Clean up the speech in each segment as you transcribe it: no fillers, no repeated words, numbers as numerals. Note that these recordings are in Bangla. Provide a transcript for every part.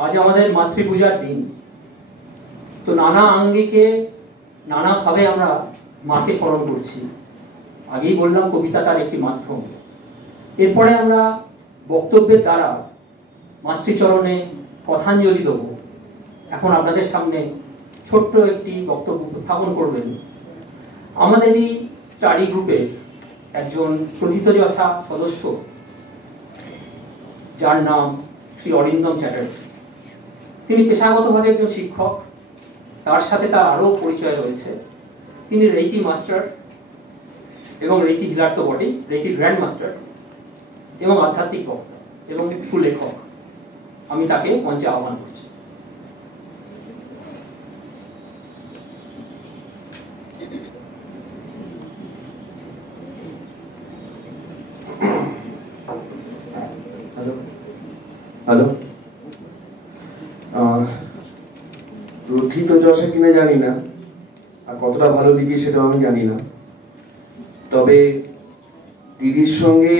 আজ আমাদের মাতৃপূজার দিন। তো নানা আঙ্গিকে নানাভাবে আমরা মাকে স্মরণ করছি। আগেই বললাম কবিতা তার একটি মাধ্যম। এরপরে আমরা বক্তব্যের দ্বারা মাতৃচরণে কথাঞ্জলি দেব। এখন আপনাদের সামনে ছোট্ট একটি বক্তব্য উপস্থাপন করবেন আমাদেরই স্টাডি গ্রুপের একজন প্রথিতযশা সদস্য, যার নাম শ্রী অরিন্দম চ্যাটার্জি। তিনি পেশাগতভাবে একজন শিক্ষক, তার সাথে তার আরও পরিচয় রয়েছে। তিনি রেইকি মাস্টার এবং রেইকি হিলার তো বটেই, রেইকি গ্র্যান্ড মাস্টার এবং আধ্যাত্মিক বক্তা এবং সুলেখক। আমি তাকে মঞ্চে আহ্বান করছি। হ্যালো, প্রথিতযশা কিনা জানি না, আর কতটা ভালো লিখি সেটাও আমি জানি না। তবে দিদির সঙ্গে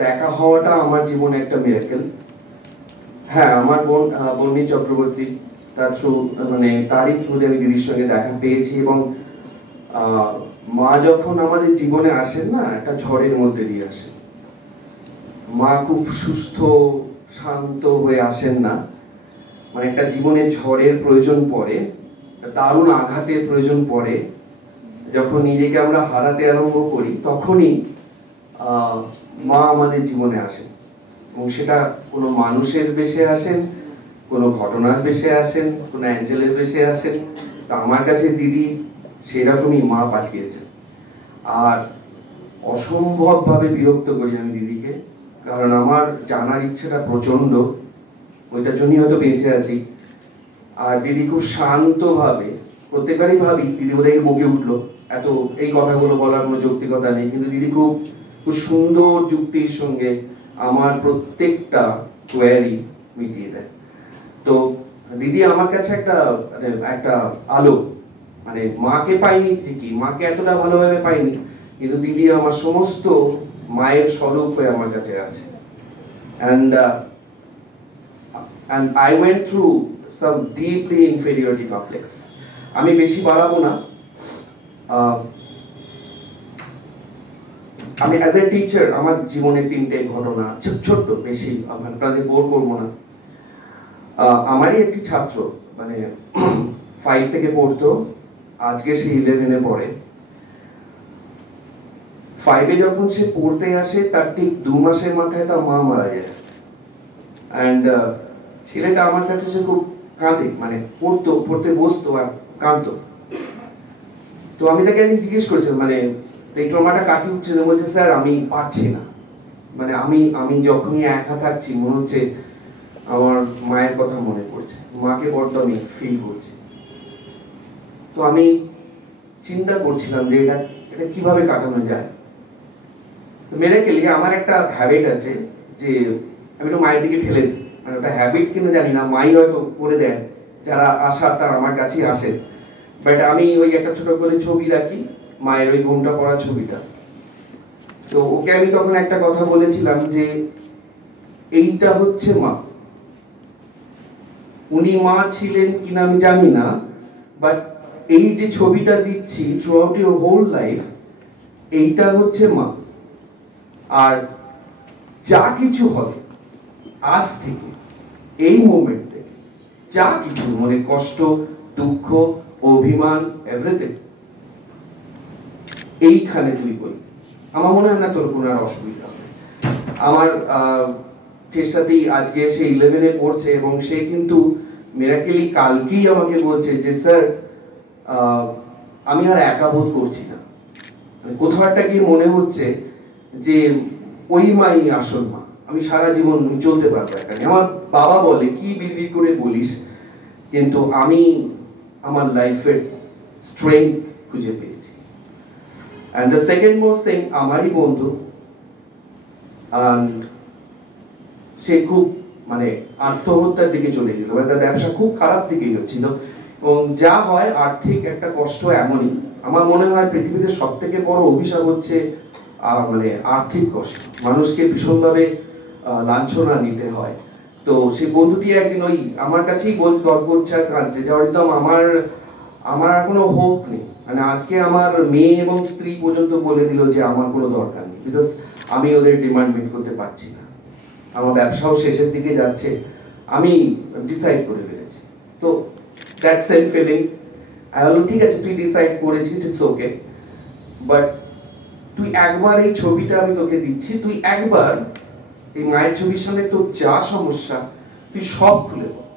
দেখা হওয়াটা আমার জীবনে একটা মিরাকেল। হ্যাঁ, আমার বোন বর্ণি চক্রবর্তী, তার থ্রু মানে তারই থ্রুতে আমি দিদির সঙ্গে দেখা পেয়েছি। এবং মা যখন আমাদের জীবনে আসেন না, একটা ঝড়ের মধ্যে দিয়ে আসেন। মা খুব সুস্থ শান্ত হয়ে আসেন না, মানে একটা জীবনে ঝড়ের প্রয়োজন পড়ে, দারুণ আঘাতের প্রয়োজন পড়ে, যখন নিজেকে আমরা হারাতে আরম্ভ করি, তখনই মা আমাদের জীবনে আসেন। এবং সেটা কোনো মানুষের বেশে আসেন, কোনো ঘটনার বেশে আসেন, কোনো অ্যাঞ্জেলের বেশে আসেন। তো আমার কাছে দিদি সেরকমই মা পাঠিয়েছেন। আর অসম্ভবভাবে বিরক্ত করি আমি দিদিকে, কারণ আমার জানার ইচ্ছেটা প্রচন্ড, ওইটার জন্যই হয়তো বেঁচে আছি। আর দিদি খুব শান্তভাবে, প্রত্যেকবারই ভাবি দিদি বোধহয় বকে উঠলো, এত এই কথাগুলো বলার কোনো যৌক্তিকতা নেই, কিন্তু দিদি খুব খুব সুন্দর যুক্তির সঙ্গে আমার প্রত্যেকটা কোয়ারি মিটিয়ে দেয়। তো দিদি আমার কাছে একটা আলো, মানে মাকে পাইনি ঠিকই, মাকে এতটা ভালোভাবে পাইনি, কিন্তু দিদি আমার সমস্ত মায়ের স্বরূপ হয়ে আমার কাছে আছে। and I went through some deeply inferiority complex. আমি বেশি বাড়াবো না। আমি অ্যাজ এ টিচার আমার জীবনে 3টে ঘটনা, ছোট্ট, বেশি আপনাদের বোর করবো না। আমারই একটি ছাত্র, মানে 5 থেকে পড়তো, আজকে সে 11-এ পড়ে। 5-এ যখন সে পড়তে আসে, তার ঠিক 2 মাসের মাথায় তার মা মারা যায়। অ্যান্ড ছেলেটা আমার কাছে সে খুব কাঁদে, মানে পড়তে বসতো আর কাঁদতো। তো আমি তাকে একদিন জিজ্ঞেস করেছিলাম, মানে এই ট্রমাটা কাটিয়ে উঠছে, বলছে স্যার আমি পারছি না, মানে আমি যখনই একা থাকছি মনে হচ্ছে আমার মায়ের কথা মনে পড়ছে, মাকে বড্ড আমি ফিল করছি। তো আমি চিন্তা করছিলাম যে এটা কিভাবে কাটানো যায়। তো মিরাকেলি আমার একটা হ্যাবিট আছে যে আমি একটু মায়ের দিকে ঠেলে দিই, মানে ওটা হ্যাবিট কিনা জানি না, মাই হয়তো করে দেন, যারা আসার তারা আমার কাছেই আসে। বাট আমি ওই একটা ছোট করে ছবি রাখি, মায়ের ওই ঘুমটা পড়া ছবিটা। তো ওকে আমি তখন একটা কথা বলেছিলাম যে এইটা হচ্ছে মা। উনি মা ছিলেন কিনা আমি জানি না, বাট এই যে ছবিটা দিচ্ছি throughout your whole life, এইটা হচ্ছে মা। আর যা কিছু হবে আজ থেকে, এই মোমেন্ট থেকে, যা কিছু মনে কষ্ট, দুঃখ, অভিমান, এভরিথিং এইখানে তুই বলি। আমার মনে হয় না তোর কোনো আর অসুবিধা হবে। আমার চেষ্টাতেই আজকে সে 11-এ পড়ছে, এবং সে কিন্তু মিরাকেলি কালকেই আমাকে বলছে যে স্যার আমি আর একা বোধ করছি না, কোথাও একটা গিয়ে মনে হচ্ছে যে ওই মাই আসল মা, আমি সারা জীবন চলতে পারবো একা। আমার বাবা বলে কি বিড়বিড় করে বলিস, কিন্তু আমি আমার লাইফের স্ট্রেংথ খুঁজে পেয়েছি। And the second most thing, আমারই বন্ধু, সে খুব মানে আত্মহত্যার দিকে চলে গেল, মানে তার ব্যবসা খুব খারাপ দিকে গেছিল। এবং যা হয় আর্থিক একটা কষ্ট এমনই, আমার মনে হয় পৃথিবীতে সব থেকে বড় অভিশাপ হচ্ছে মানে আর্থিক কষ্ট। মানুষকে ভীষণভাবে লাঞ্ছনা নিতে হয়। তো সেই বন্ধুটি একদিন ওই আমার কাছেই গল্প করছে আর কাঁদছে যে একদম আমার আর কোনো হোপ নেই, মানে আজকে আমার মেয়ে এবং স্ত্রী পর্যন্ত বলে দিল যে আমার কোনো দরকার নেই, বিকজ আমি ওদের ডিমান্ড মিট করতে পারছি না, আমার ব্যবসাও শেষের দিকে যাচ্ছে, আমি ডিসাইড করে ফেলেছি। তো দ্যাট সেম ফিলিং, আমি বললাম ঠিক আছে তুই ডিসাইড করেছিস, ইটস ওকে, বাট তুই একবার এই ছবিটা আমি তোকে দিচ্ছি, তুই একবার এই মায়ের ছবির সামনে তোর যা সমস্যা তুই সব খুলে বল,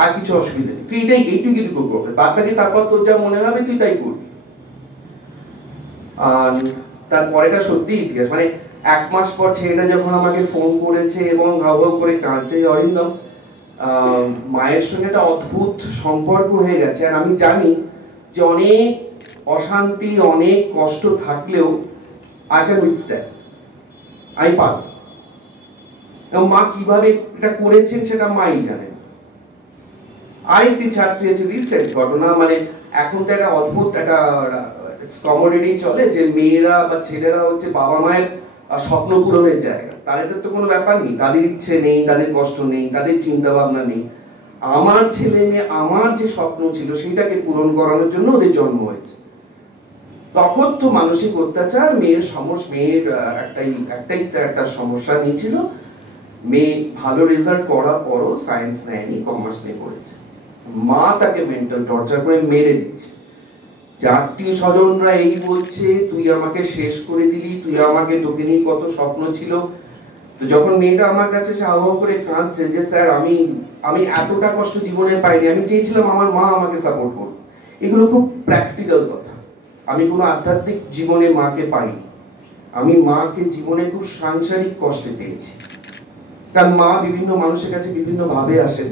আর কিছু অসুবিধা নেই, তুই এইটুকুই করবি, বাদ বাকি তারপর তোর যা মনে হবে তুই তাই করবি। আর তারপরেটা সত্যি ইতিহাস, মানে 1 মাস পর ছেলেটা যখন আমাকে ফোন করেছে এবং ঘাউ ঘাউ করে কাঁদছে, অরিন্দম মায়ের সঙ্গে একটা অদ্ভুত সম্পর্ক হয়ে গেছে, আর আমি জানি যে অনেক অশান্তি অনেক কষ্ট থাকলেও আই ক্যান উইথস্ট্যান্ড, আমি পারব। এবং মা কিভাবে এটা করেছেন সেটা মাই জানেন। আরেকটি ছাত্রী আছে, রিসেন্ট ঘটনা, মানে এখন তো একটা অদ্ভুত একটা কমোডিটি চলে যে মেয়েরা বা ছেলেরা হচ্ছে বাবা মায়ের স্বপ্ন পূরণের জায়গা, তাদের তো কোনো ব্যাপার নেই, তাদের ইচ্ছে নেই, তাদের কষ্ট নেই, তাদের চিন্তা ভাবনা নেই। আমার ছেলে মেয়ে আমার যে স্বপ্ন ছিল সেটাকে পূরণ করানোর জন্য ওদের জন্ম হয়েছে। তখন তো মানসিক অত্যাচার, মেয়ের একটা সমস্যা নিয়েছিল, মেয়ে ভালো রেজাল্ট করার পরও সায়েন্স নেয়নি, কমার্স নিয়ে পড়েছে, মা তাকে মেন্টাল টর্চার করে মেরে দিচ্ছে। আত্মীয় স্বজনরা এই বলছে তুই আমাকে শেষ করে দিলি, তুই আমাকে, তোকে নিয়ে কত স্বপ্ন ছিল। তো যখন মেয়েটা আমার কাছে হাওয়া করে কাঁদছে যে স্যার আমি এতটা কষ্ট জীবনে পাইনি, আমি চেয়েছিলাম আমার মা আমাকে সাপোর্ট করুক, এগুলো খুব প্র্যাকটিক্যাল কথা। আমি কোনো আধ্যাত্মিক জীবনে মাকে পাইনি, আমি মাকে জীবনে খুব সাংসারিক কষ্টে পেয়েছি, কারণ মা বিভিন্ন মানুষের কাছে বিভিন্ন ভাবে আসেন।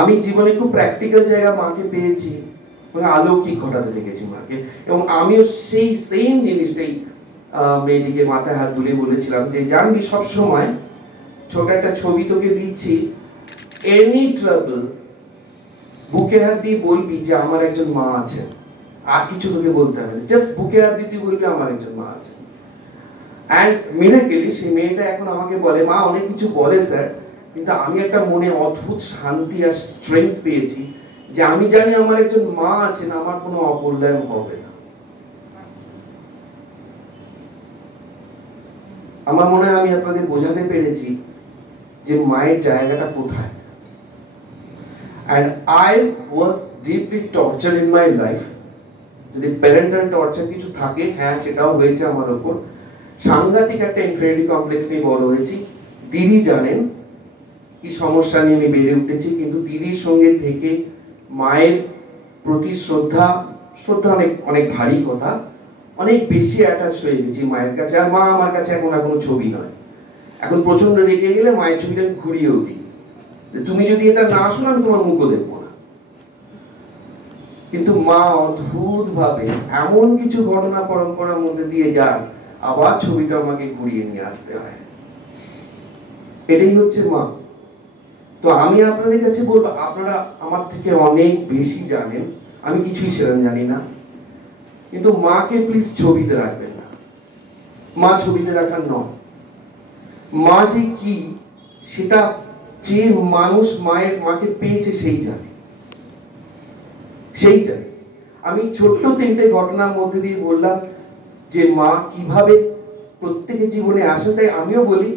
আমি জীবনে খুব প্র্যাকটিক্যাল জায়গা মাকে পেয়েছি, মানে অলৌকিক ঘটাতে দেখেছি মাকে, এবং আমিও সেই সেম জিনিসটাই মেয়েটিকে মাথায় হাত তুলে বলেছিলাম যে জানবি সব সময় ছোট একটা ছবি তোকে দিচ্ছি, এনি ট্রাবল বুকে হাত দিয়ে বলবি যে আমার একজন মা আছে, আর কিছু তোকে বলতে হবে, জাস্ট বুকে হাত দিয়ে তুই বলবি আমার একজন মা আছে। অ্যান্ড মিরাকেলি সেই মেয়েটা এখন আমাকে বলে মা অনেক কিছু বলে স্যার, কিন্তু আমি একটা মনে অদ্ভুত শান্তি আর স্ট্রেংথ পেয়েছি যে আমি জানি আমার একজন মা আছেন, আমার কোনো অকল্যাণ হবে না। আমার মনে হয় আমি আপনাদের বোঝাতে পেরেছি যে মায়ের জায়গাটা কোথায়। And I was deeply tortured in my life. যদি প্যারেন্টাল টর্চার কিছু থাকে, হ্যাঁ সেটাও হয়েছে আমার উপর। সাংঘাতিক একটা ইনফেরিয়রিটি কমপ্লেক্স নিয়ে বড় হয়েছি। দিদি জানেন কি সমস্যা নিয়ে আমি বেড়ে উঠেছি, কিন্তু দিদির সঙ্গে থেকে মায়ের প্রতি শ্রদ্ধা অনেক অনেক ভারী কথা, অনেক বেশি অ্যাটাচ হয়ে গেছি মায়ের কাছে। আর মা আমার কাছে এখন আর কোনো ছবি নয়, এখন প্রচন্ড রেগে গেলে মায়ের ছবিটা ঘুরিয়েও দিই, তুমি যদি এটা না শোনো আমি তোমার মুখও দেখবো না। কিন্তু মা অদ্ভুত ভাবে এমন কিছু ঘটনা পরম্পরার মধ্যে দিয়ে যান, আবার ছবিটা আমাকে ঘুরিয়ে নিয়ে আসতে হয়। এটাই হচ্ছে মা। তো আমি আপনাদের কাছে বলবো, আপনারা আমার থেকে অনেক বেশি জানেন, আমি কিছুই সেরকম জানি না, কিন্তু মাকে প্লিজ ছবিতে রাখবেন না। মা ছবিতে রাখার নয়, মা যে কি সেটা যে মানুষ মাকে পেয়েছে সেই জানে। আমি ছোট্ট 3টে ঘটনার মধ্যে দিয়ে বললাম যে মা কিভাবে প্রত্যেকের জীবনে আসে। তাই আমিও বলি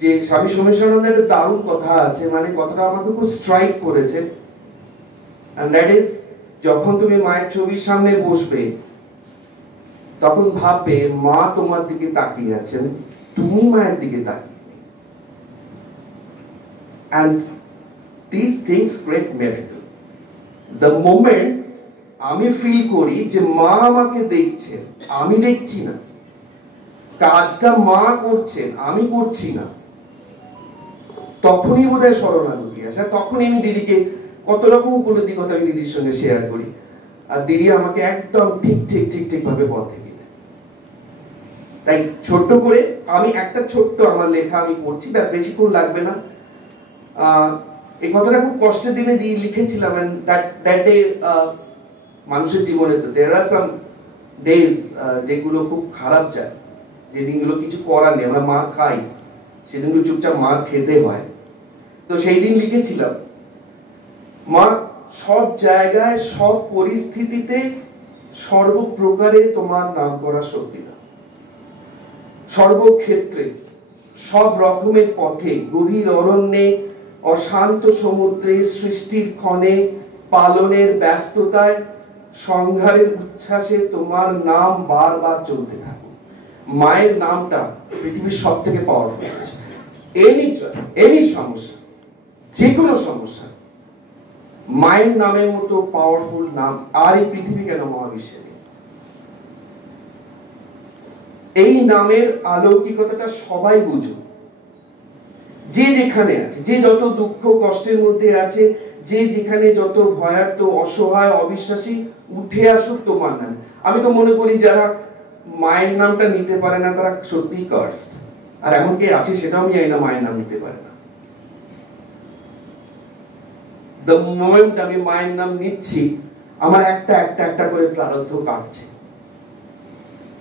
যে স্বামী সোমেশ্বরানন্দের একটা দারুণ কথা আছে, মানে কথাটা আমাকে খুব স্ট্রাইক করেছে, and that is, যখন তুমি মায়ের ছবির সামনে বসবে তখন ভাববে মা তোমার দিকে তাকিয়ে আছেন, তুমি মায়ের দিকে তাকিয়ে। And these things create miracle. The moment আমি ফিল করি যে মা আমাকে দেখছেন, আমি দেখছি না, কাজটা মা করছেন আমি করছি না, তখনই বোধহয় শরণাগতি আসে। তখনই আমি দিদিকে কত রকম উপলব্ধি কথা আমি দিদির সঙ্গে শেয়ার করি, আর দিদি আমাকে একদম ঠিক ভাবে পথ থেকে দেয়। তাই ছোট্ট করে আমি একটা ছোট্ট আমার লেখা আমি পড়ছি, ব্যাস বেশিক্ষণ লাগবে না। এই কথাটা খুব কষ্টের দিনে দিয়ে লিখেছিলাম, that day মানুষের জীবনে তো there are some days যেগুলো খুব খারাপ যায়, যে দিনগুলো কিছু করার নেই, আমরা মা খাই, সেদিন একটু চুপচাপ মার খেতে হয়। তো সেই দিন লিখেছিলাম, মা সব জায়গায় সব পরিস্থিতিতে সর্বপ্রকারে তোমার নাম করার শক্তি দাও। সর্বক্ষেত্রে সব রকমের পথে, গভীর অরণ্যে, অশান্ত সমুদ্রে, সৃষ্টির ক্ষণে, পালনের ব্যস্ততায়, সংহারের উচ্ছ্বাসে তোমার নাম বারবার চলতে থাকুক। মায়ের নামটা পৃথিবীর সব থেকে পাওয়ারফুল। এনি সমস্যা, যে কোনো সমস্যা, মায়ের নামের মতো পাওয়ারফুল নাম আর এই পৃথিবী কেন মহাবিশ্বে নেই। এই নামের অলৌকিকতাটা সবাই বুঝো। যে যেখানে আছে, যে যত দুঃখ কষ্টের মধ্যে আছে, যে যেখানে যত ভয়ার্ত, অসহায়, অবিশ্বাসী, উঠে আসুক তোমার নাম। আমি তো মনে করি যারা মায়ের নামটা নিতে পারে না তারা সত্যিই কার্সড। আর এমন কে আছে সেটাও আমি জানি না মায়ের নাম নিতে পারে না। দ্য মোমেন্ট আমি মায়ের নাম নিচ্ছি, আমার একটা করে প্রারব্ধ কাটছে।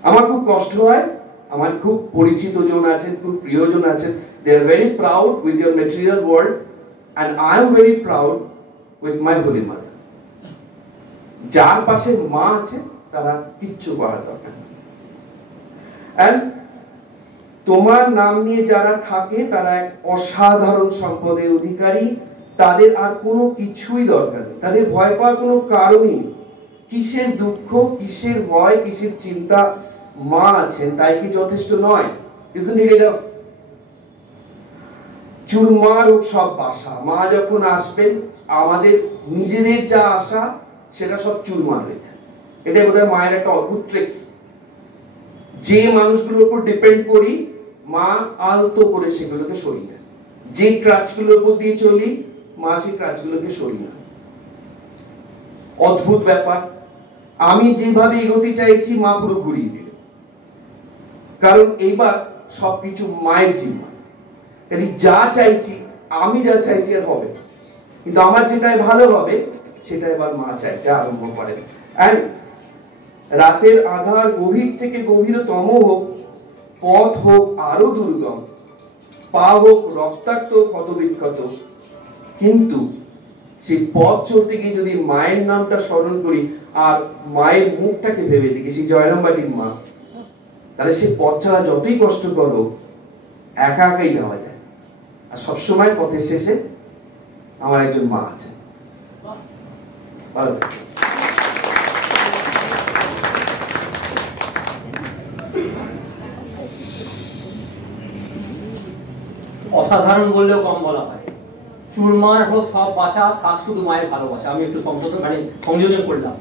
আমার খুব কষ্ট হয়, আমার খুব পরিচিত জন আছেন, খুব প্রিয়জন আছেন, they are very proud with your material world and I am very proud with my holy mother. যার পাশে মা আছে তারা কিচ্ছু করার দরকার নেই। and তোমার নাম নিয়ে যারা থাকে তারা এক অসাধারণ সম্পদের অধিকারী। তাদের আর কোনো কিছুই দরকার নেই, তাদের ভয় পাওয়ার কোনো কারণই নেই। কিসের দুঃখ, কিসের ভয়, কিসের চিন্তা? মা আছেন, তাই কি যথেষ্ট নয়? Isn't it enough? চুরমার হোক সব বাসা, মা যখন আসবেন আমাদের নিজেদের যা আশা সেটা সব চুরমার হয়ে যায়। এটা বোধহয় মায়ের একটা অদ্ভুত ট্রিক্স। যে মানুষগুলোর উপর ডিপেন্ড করি, মা আলতো করে সেগুলোকে সরিয়ে দেয়। যে ক্রাচগুলোর উপর দিয়ে চলি, মা সেই ক্রাচগুলোকে সরিয়ে দেয়। অদ্ভুত ব্যাপার। আমি যেভাবে এগোতে চাইছি মা পুরো ঘুরিয়ে দিল, কারণ এইবার সবকিছু মায়ের জিম্মা। যা চাইছি, আমি যা চাইছি আর হবে, কিন্তু আমার যেটাই ভালো হবে সেটা এবার মা চাইতে আরম্ভ করে। এন্ড রাতের আধার গভীর থেকে গভীরতম হোক, পথ হোক আরো দুর্গম, পা হোক রক্তাক্ত ক্ষতবিক্ষত, কিন্তু সেই পথ চলতে গিয়ে যদি মায়ের নামটা স্মরণ করি আর মায়ের মুখটাকে ভেবে দেখি, সেই জয়রামবাটির মা, তাহলে সেই পথ ছাড়া যতই কষ্ট করো একা একাই যাওয়া যায়। আর সবসময় পথের শেষে আমার একজন মা আছে। অসাধারণ বললেও কম বলা হয়। চুরমার হোক সব বাসা, থাক শুধু মায়ের ভালোবাসা। আমি একটু সংযোজন করলাম।